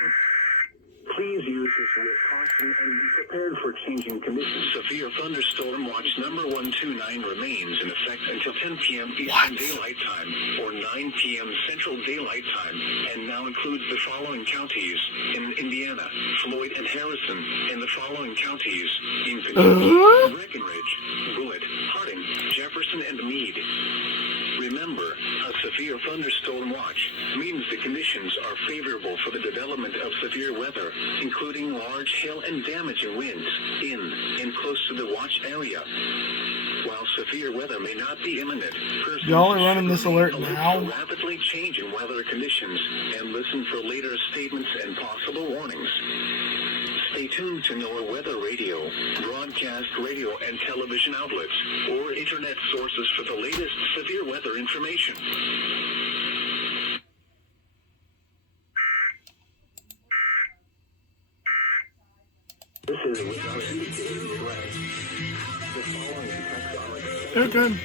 warning. Please use this with caution and be prepared for changing conditions. Severe thunderstorm watch number 129 remains in effect until 10 p.m. Eastern Daylight Time or 9 p.m. Central Daylight Time, and now includes the following counties in Indiana, Floyd and Harrison, and the following counties in Virginia, Breckenridge, Bullitt, Harding, Jefferson, and Meade. Remember, a severe thunderstorm watch means the conditions are favorable for the development of severe weather, including large hail and damaging winds in and close to the watch area. While severe weather may not be imminent, y'all are running this alert now. Rapidly changing weather conditions and listen for later statements and possible warnings. Stay tuned to NWR Weather Radio, broadcast radio and television outlets, or internet sources for the latest severe weather information. This is without indicating threat. The following tectonic They're good.